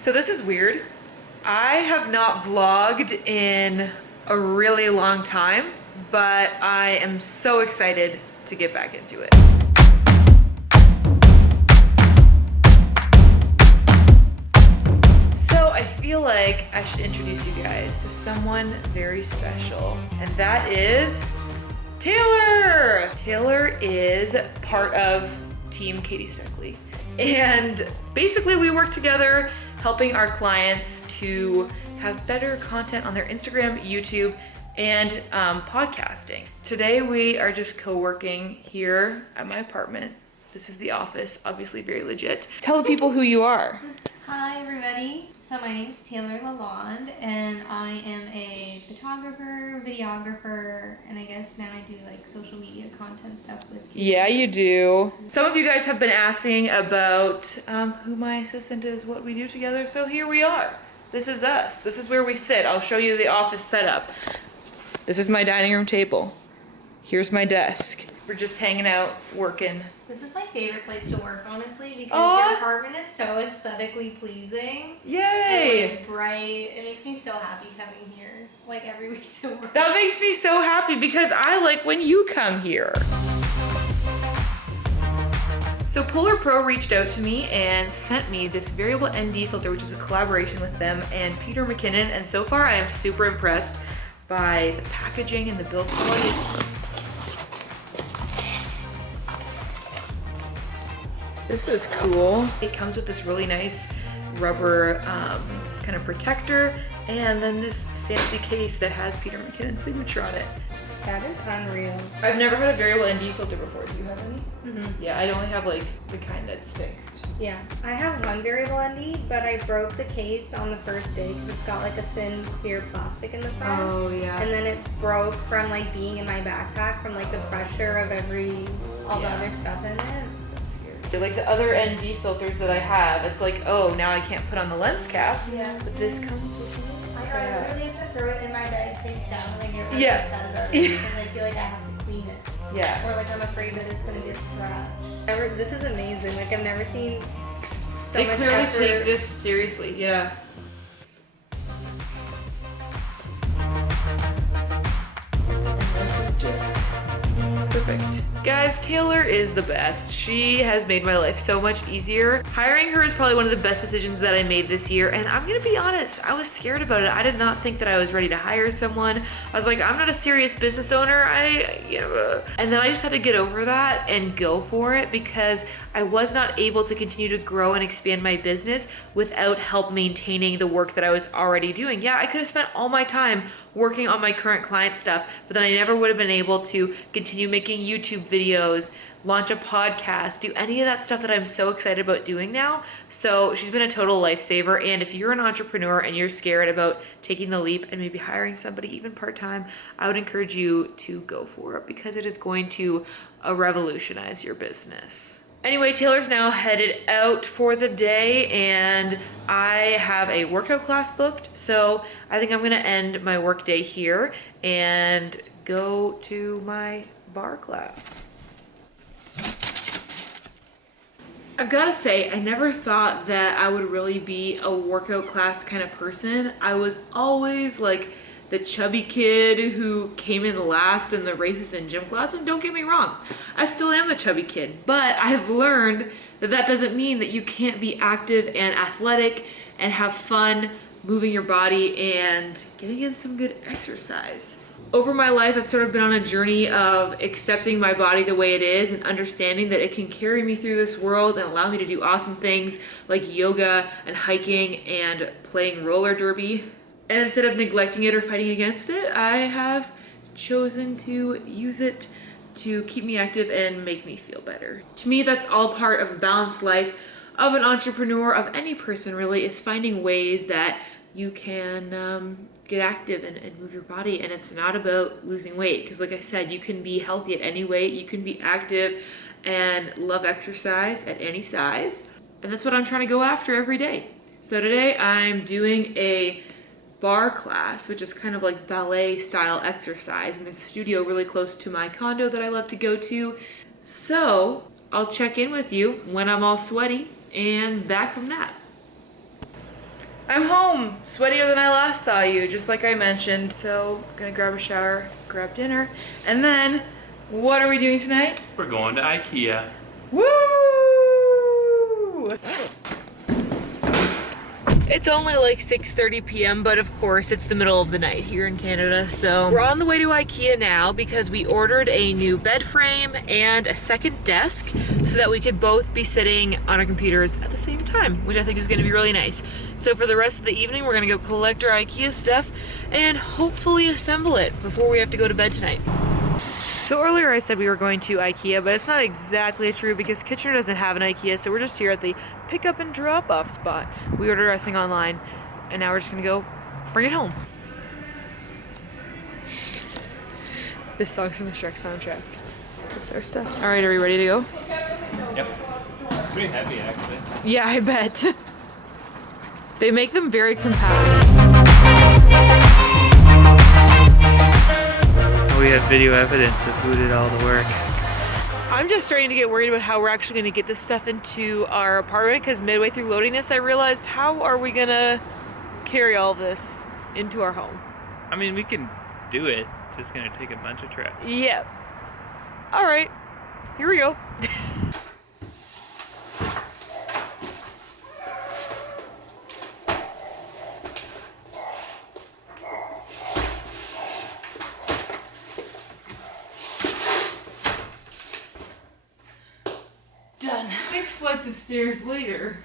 So this is weird. I have not vlogged in a really long time, but I am so excited to get back into it. So I feel like I should introduce you guys to someone very special, and that is Taylor. Taylor is part of Team Katie Steckly, and basically we work together helping our clients to have better content on their Instagram, YouTube, and podcasting. Today we are just co-working here at my apartment. This is the office, obviously very legit. Tell the people who you are. Hi everybody. So my name is Taylor Lalonde and I am a photographer, videographer, and I guess now I do like social media content stuff with people. Yeah, you do. Some of you guys have been asking about who my assistant is, what we do together, so here we are. This is us. This is where we sit. I'll show you the office setup. This is my dining room table. Here's my desk. We're just hanging out, working. This is my favorite place to work, honestly, because Aww. your apartment is so aesthetically pleasing. Yay! And like bright. It makes me so happy coming here, like every week to work. That makes me so happy because I like when you come here. So Polar Pro reached out to me and sent me this variable ND filter, which is a collaboration with them and Peter McKinnon. And so far I am super impressed by the packaging and the build quality. This is cool. It comes with this really nice rubber kind of protector, and then this fancy case that has Peter McKinnon's signature on it. That is unreal. I've never had a variable ND filter before. Do you have any? Mm-hmm. Yeah, I only have like the kind that's fixed. Yeah, I have one variable ND, but I broke the case on the first day because it's got like a thin, clear plastic in the front. Oh yeah. And then it broke from like being in my backpack from like the pressure of all the other stuff in it. Like the other ND filters that I have, it's like, oh, now I can't put on the lens cap. Yeah. But this comes with a lens I cap. really have to throw it in my bag face down and I get really Yeah. upset about it because I feel like I have to clean it. Yeah. Or like I'm afraid that it's gonna get scratched. This is amazing. Like I've never seen so They much clearly effort. take this seriously, yeah. This is just perfect. Guys, Taylor is the best. She has made my life so much easier. Hiring her is probably one of the best decisions that I made this year, and I'm gonna be honest, I was scared about it. I did not think that I was ready to hire someone. I was like, I'm not a serious business owner. And then I just had to get over that and go for it because I was not able to continue to grow and expand my business without help maintaining the work that I was already doing. Yeah, I could have spent all my time working on my current client stuff, but then I never would have been able to continue making YouTube videos, launch a podcast, do any of that stuff that I'm so excited about doing now. So she's been a total lifesaver. And if you're an entrepreneur and you're scared about taking the leap and maybe hiring somebody even part-time, I would encourage you to go for it because it is going to revolutionize your business. Anyway, Taylor's now headed out for the day and I have a workout class booked. So I think I'm gonna end my work day here and go to my bar class. I've gotta say, I never thought that I would really be a workout class kind of person. I was always like the chubby kid who came in last in the races in gym class, and don't get me wrong, I still am the chubby kid, but I've learned that that doesn't mean that you can't be active and athletic and have fun moving your body and getting in some good exercise. Over my life, I've sort of been on a journey of accepting my body the way it is and understanding that it can carry me through this world and allow me to do awesome things like yoga and hiking and playing roller derby. And instead of neglecting it or fighting against it, I have chosen to use it to keep me active and make me feel better. To me, that's all part of a balanced life of an entrepreneur, of any person really, is finding ways that you can get active and move your body. And it's not about losing weight, because like I said, you can be healthy at any weight, you can be active and love exercise at any size. And that's what I'm trying to go after every day. So today I'm doing a bar class, which is kind of like ballet style exercise in this studio really close to my condo that I love to go to. So I'll check in with you when I'm all sweaty and back from that. I'm home, sweatier than I last saw you, just like I mentioned. So, gonna grab a shower, grab dinner, and then, what are we doing tonight? We're going to IKEA. Woo! It's only like 6:30 p.m., but of course it's the middle of the night here in Canada. So we're on the way to IKEA now because we ordered a new bed frame and a second desk so that we could both be sitting on our computers at the same time, which I think is going to be really nice. So for the rest of the evening, we're going to go collect our IKEA stuff and hopefully assemble it before we have to go to bed tonight. So earlier I said we were going to IKEA, but it's not exactly true because Kitchener doesn't have an IKEA, so we're just here at the pick up and drop off spot. We ordered our thing online, and now we're just gonna go bring it home. This song's from the Shrek soundtrack. That's our stuff. All right, are we ready to go? Yep. Pretty heavy, actually. Yeah, I bet. They make them very compact. We have video evidence of who did all the work. I'm just starting to get worried about how we're actually going to get this stuff into our apartment because midway through loading this, I realized how are we going to carry all this into our home? I mean, we can do it. It's just gonna take a bunch of trips. Yep. All right, here we go. Done. 6 flights of stairs later.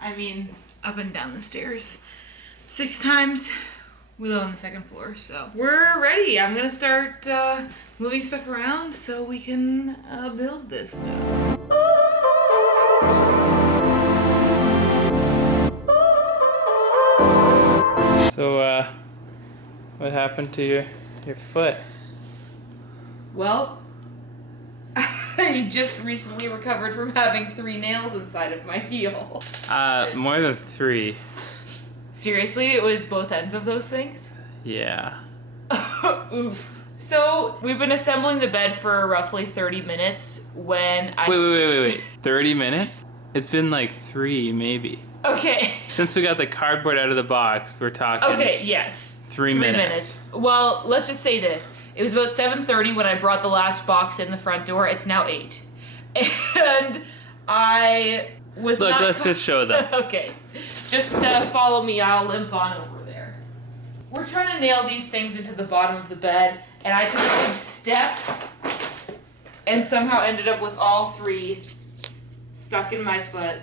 I mean, up and down the stairs. 6 times. We live on the 2nd floor, so we're ready. I'm gonna start moving stuff around so we can build this stuff. So, what happened to your foot? Well, I just recently recovered from having 3 nails inside of my heel. More than 3. Seriously, it was both ends of those things? Yeah. Oof. So, we've been assembling the bed for roughly 30 minutes when I... Wait. 30 minutes? It's been like 3, maybe. Okay. Since we got the cardboard out of the box, we're talking... Okay, yes. 3 minutes. Well, let's just say this. It was about 7:30 when I brought the last box in the front door. It's now 8. And I was Look, not... let's just show them. Okay. Just follow me. I'll limp on over there. We're trying to nail these things into the bottom of the bed, and I took a big step and somehow ended up with all 3 stuck in my foot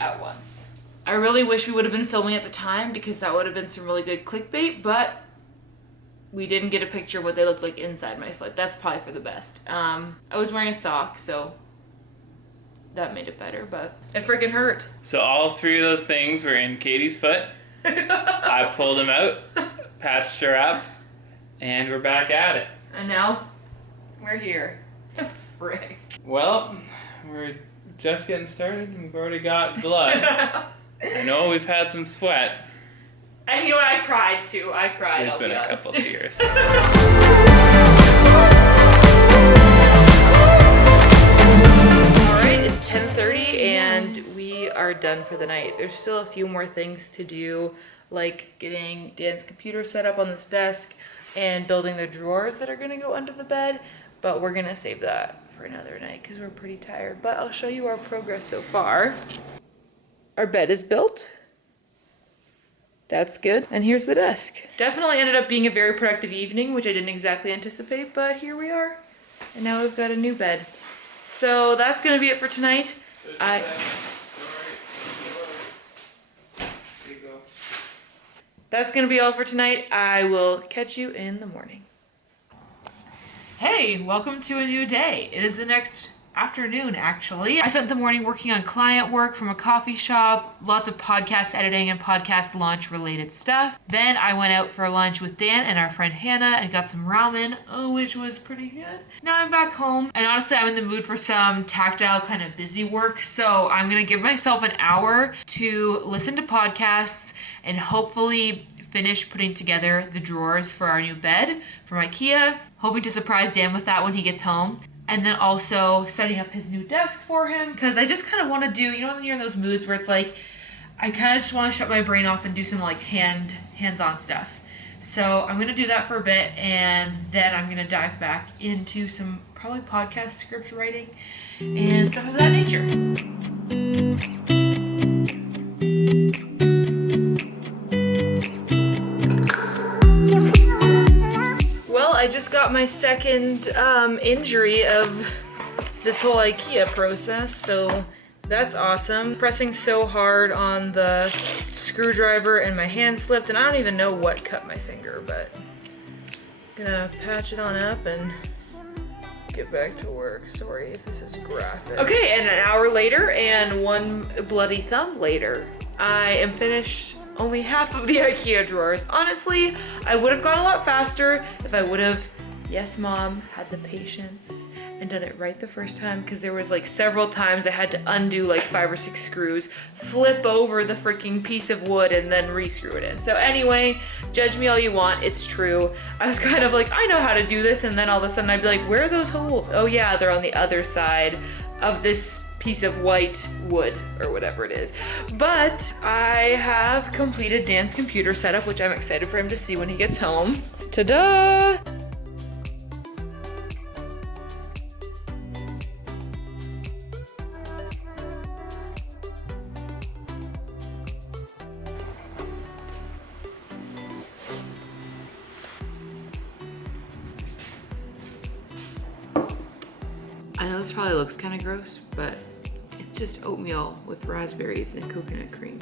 at once. I really wish we would have been filming at the time because that would have been some really good clickbait, but we didn't get a picture of what they looked like inside my foot. That's probably for the best. I was wearing a sock, so that made it better, but it freaking hurt. So all 3 of those things were in Katie's foot. I pulled them out, patched her up, and we're back at it. And now we're here. Frick. Well, we're just getting started and we've already got blood. I know we've had some sweat. And you know what? I cried too. I cried. There's been a couple tears. Alright, it's 10:30 and we are done for the night. There's still a few more things to do, like getting Dan's computer set up on this desk and building the drawers that are gonna go under the bed, but we're gonna save that for another night because we're pretty tired. But I'll show you our progress so far. Our bed is built. That's good. And here's the desk. Definitely ended up being a very productive evening, which I didn't exactly anticipate, but here we are. And now we've got a new bed. So that's gonna be it for tonight. That's gonna be all for tonight. I will catch you in the morning. Hey, welcome to a new day. It is the next afternoon, actually. I spent the morning working on client work from a coffee shop, lots of podcast editing and podcast launch related stuff. Then I went out for lunch with Dan and our friend Hannah and got some ramen, which was pretty good. Now I'm back home, and honestly I'm in the mood for some tactile kind of busy work, so I'm gonna give myself an hour to listen to podcasts and hopefully finish putting together the drawers for our new bed from IKEA, hoping to surprise Dan with that when he gets home. And then also setting up his new desk for him, because I just kind of want to do, you know when you're in those moods where it's like, I kind of just want to shut my brain off and do some like hands-on stuff. So I'm gonna do that for a bit, and then I'm gonna dive back into some probably podcast script writing and stuff of that nature. Well, I just got my second injury of this whole IKEA process, so that's awesome. Pressing so hard on the screwdriver and my hand slipped, and I don't even know what cut my finger, but I'm gonna patch it on up and get back to work. Sorry if this is graphic. Okay, and an hour later and one bloody thumb later, I am finished only half of the IKEA drawers. Honestly, I would have gone a lot faster if I would have, yes mom, had the patience and done it right the first time, because there was like several times I had to undo like 5 or 6 screws, flip over the freaking piece of wood, and then re-screw it in. So anyway, judge me all you want, it's true. I was kind of like, I know how to do this, and then all of a sudden I'd be like, where are those holes? Oh yeah, they're on the other side of this piece of white wood or whatever it is. But I have completed Dan's computer setup, which I'm excited for him to see when he gets home. Ta-da! I know this probably looks kind of gross, but it's just oatmeal with raspberries and coconut cream.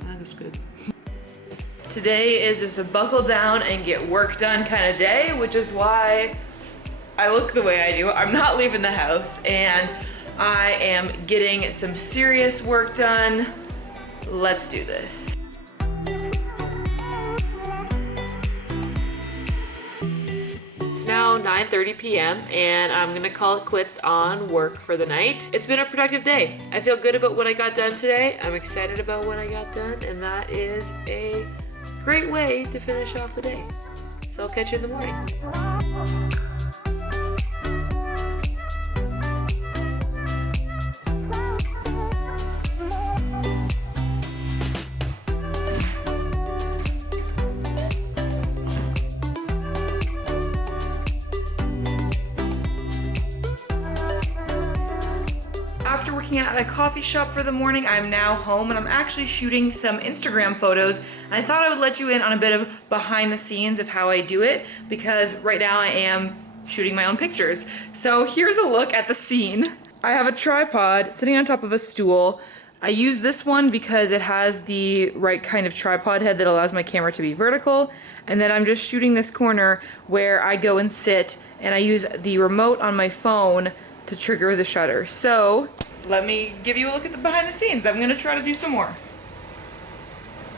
That looks good. Today is just a buckle down and get work done kind of day, which is why I look the way I do. I'm not leaving the house, and I am getting some serious work done. Let's do this. Now 9:30 p.m. and I'm gonna call it quits on work for the night. It's been a productive day. I feel good about what I got done today. I'm excited about what I got done, and that is a great way to finish off the day. So I'll catch you in the morning. After working at a coffee shop for the morning, I'm now home, and I'm actually shooting some Instagram photos. And I thought I would let you in on a bit of behind the scenes of how I do it, because right now I am shooting my own pictures. So here's a look at the scene. I have a tripod sitting on top of a stool. I use this one because it has the right kind of tripod head that allows my camera to be vertical. And then I'm just shooting this corner where I go and sit, and I use the remote on my phone to trigger the shutter. So let me give you a look at the behind the scenes. I'm gonna try to do some more.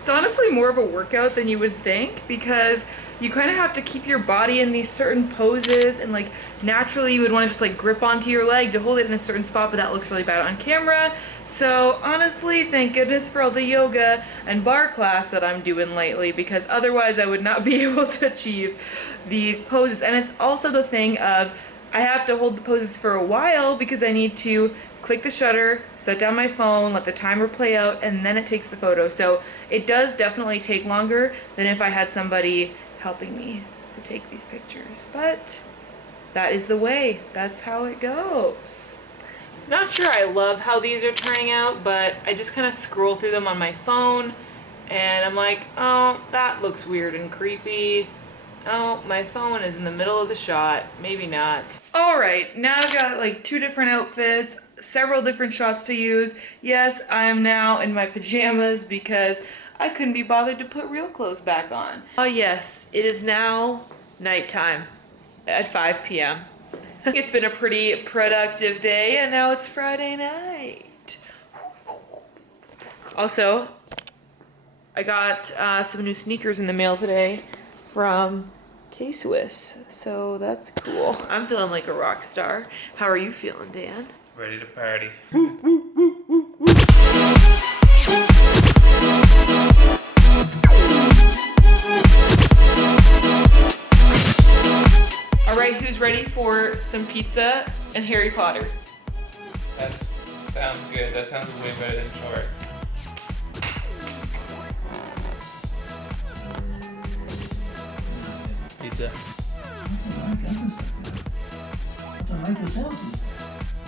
It's honestly more of a workout than you would think, because you kind of have to keep your body in these certain poses, and like naturally you would want to just like grip onto your leg to hold it in a certain spot, but that looks really bad on camera. So honestly, thank goodness for all the yoga and bar class that I'm doing lately, because otherwise I would not be able to achieve these poses. And it's also the thing of, I have to hold the poses for a while because I need to click the shutter, set down my phone, let the timer play out, and then it takes the photo. So it does definitely take longer than if I had somebody helping me to take these pictures. But that is the way. That's how it goes. Not sure I love how these are turning out, but I just kind of scroll through them on my phone, and I'm like, oh, that looks weird and creepy. Oh, my phone is in the middle of the shot. Maybe not. All right, now I've got like 2 different outfits, several different shots to use. Yes, I am now in my pajamas because I couldn't be bothered to put real clothes back on. Oh yes, it is now nighttime at 5 p.m. It's been a pretty productive day, and now it's Friday night. Also, I got some new sneakers in the mail today from K-Swiss, so that's cool. I'm feeling like a rock star. How are you feeling, Dan? Ready to party. All right, who's ready for some pizza and Harry Potter? That's sounds good. That sounds way better than short. Pizza.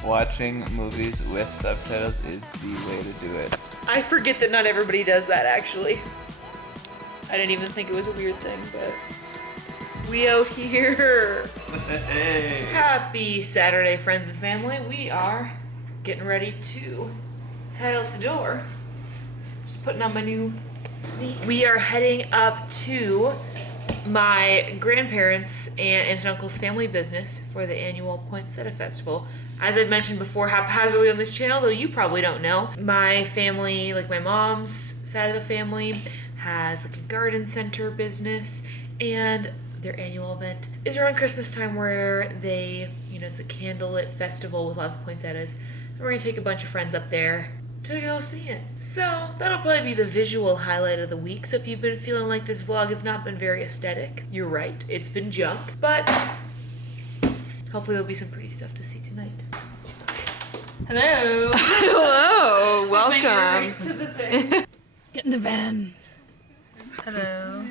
Watching movies with subtitles is the way to do it. I forget that not everybody does that, actually. I didn't even think it was a weird thing, but we out here. Hey. Happy Saturday, friends and family. We are getting ready to head out the door. Just putting on my new sneaks. We are heading up to my grandparents' and aunt and uncle's family business for the annual Poinsettia Festival. As I've mentioned before haphazardly on this channel, though you probably don't know, my family, like my mom's side of the family, has like a garden center business, and their annual event is around Christmas time where they, it's a candlelit festival with lots of poinsettias. And we're gonna take a bunch of friends up there to go see it. So that'll probably be the visual highlight of the week. So if you've been feeling like this vlog has not been very aesthetic, you're right, it's been junk. But hopefully there'll be some pretty stuff to see tonight. Hello. Hello, welcome. Right to the thing. Get in the van. Hello.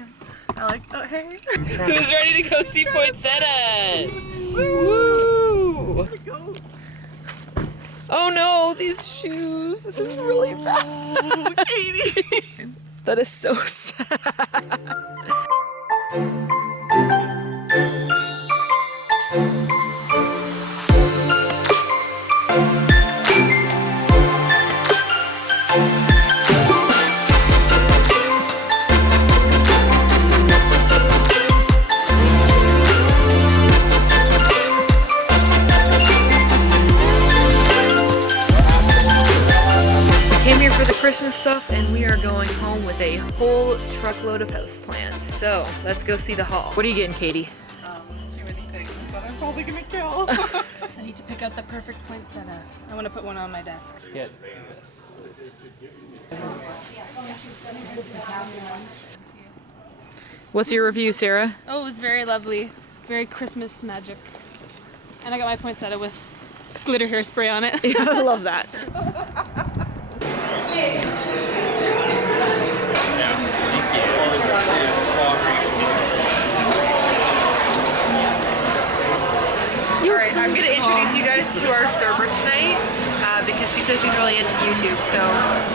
I like, oh, hey. Who's ready to go see poinsettias? Woo! Oh no, these shoes. This is really bad. Katie. That is so sad. Christmas stuff, and we are going home with a whole truckload of houseplants. So let's go see the haul. What are you getting, Katie? Too many things that I'm probably gonna kill. I need to pick out the perfect poinsettia. I want to put one on my desk. Get this. What's your review, Sarah? Oh, it was very lovely. Very Christmas magic. And I got my poinsettia with glitter hairspray on it. Yeah, I love that. Alright, I'm going to introduce you guys to our server tonight because she says she's really into YouTube, so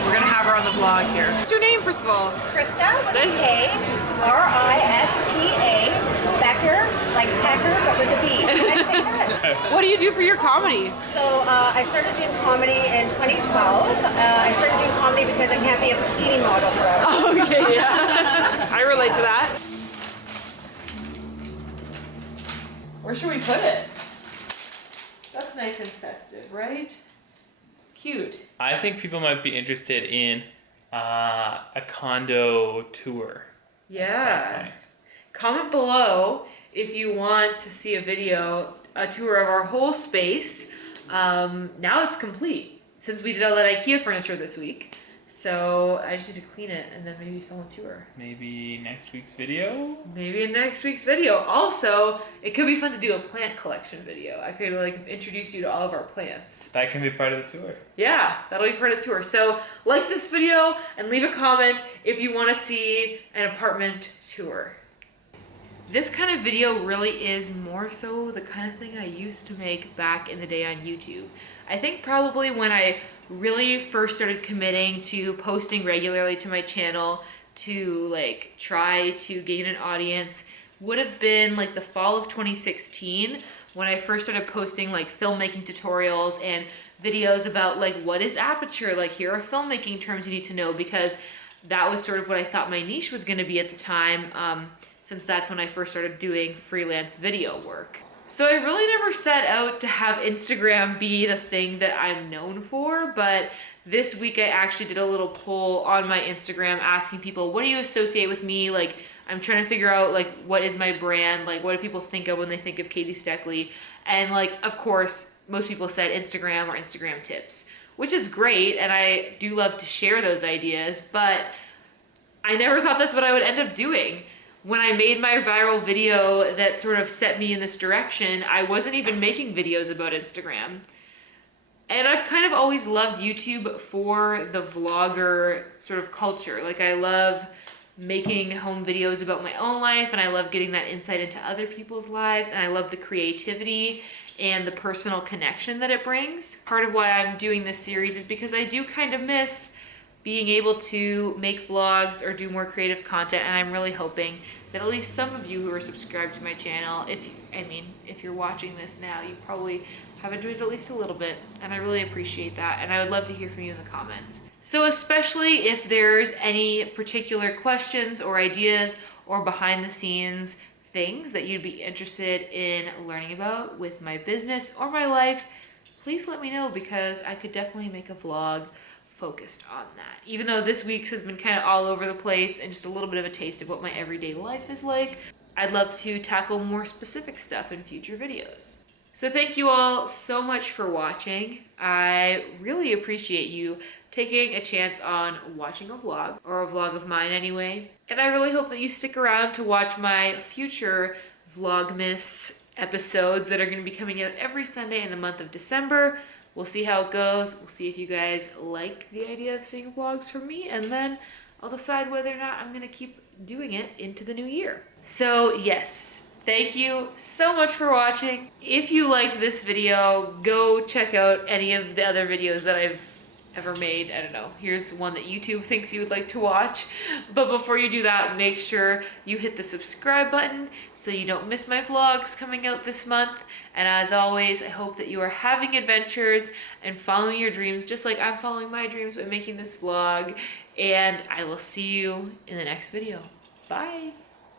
we're going to have her on the vlog here. What's your name, first of all? Krista with a K, R-I-S-T-A, Becker, like Pecker, but with a B. Can I say that? What do you do for your comedy? So I started doing comedy in 2012. I started doing comedy because I can't be a bikini model forever. Okay, yeah. I relate to that. Where should we put it? That's nice and festive, right? Cute. I think people might be interested in a condo tour. Yeah. Comment below if you want to see a tour of our whole space. Now it's complete since we did all that IKEA furniture this week. So I just need to clean it and then maybe film a tour. Maybe next week's video? Maybe in next week's video. Also, it could be fun to do a plant collection video. I could like introduce you to all of our plants. That can be part of the tour. Yeah, that'll be part of the tour. So like this video and leave a comment if you want to see an apartment tour. This kind of video really is more so the kind of thing I used to make back in the day on YouTube. I think probably when I really first started committing to posting regularly to my channel to like try to gain an audience would have been like the fall of 2016 when I first started posting like filmmaking tutorials and videos about like what is aperture, like here are filmmaking terms you need to know, because that was sort of what I thought my niche was going to be at the time, since that's when I first started doing freelance video work. So I really never set out to have Instagram be the thing that I'm known for, but this week I actually did a little poll on my Instagram asking people, what do you associate with me? Like, I'm trying to figure out like what is my brand, like what do people think of when they think of Katie Steckly? And like, of course, most people said Instagram or Instagram tips, which is great, and I do love to share those ideas, but I never thought that's what I would end up doing. When I made my viral video that sort of set me in this direction, I wasn't even making videos about Instagram. And I've kind of always loved YouTube for the vlogger sort of culture. Like I love making home videos about my own life, and I love getting that insight into other people's lives, and I love the creativity and the personal connection that it brings. Part of why I'm doing this series is because I do kind of miss being able to make vlogs or do more creative content, and I'm really hoping that at least some of you who are subscribed to my channel, if you're watching this now, you probably have enjoyed it at least a little bit, and I really appreciate that, and I would love to hear from you in the comments. So especially if there's any particular questions or ideas or behind the scenes things that you'd be interested in learning about with my business or my life, please let me know, because I could definitely make a vlog focused on that. Even though this week's has been kind of all over the place and just a little bit of a taste of what my everyday life is like, I'd love to tackle more specific stuff in future videos. So thank you all so much for watching. I really appreciate you taking a chance on watching a vlog, or a vlog of mine anyway. And I really hope that you stick around to watch my future Vlogmas episodes that are going to be coming out every Sunday in the month of December. We'll see how it goes. We'll see if you guys like the idea of seeing vlogs from me, and then I'll decide whether or not I'm going to keep doing it into the new year. So yes, thank you so much for watching. If you liked this video, go check out any of the other videos that I've ever made. I don't know, here's one that YouTube thinks you would like to watch. But before you do that, make sure you hit the subscribe button so you don't miss my vlogs coming out this month. And as always, I hope that you are having adventures and following your dreams just like I'm following my dreams by making this vlog. And I will see you in the next video. Bye.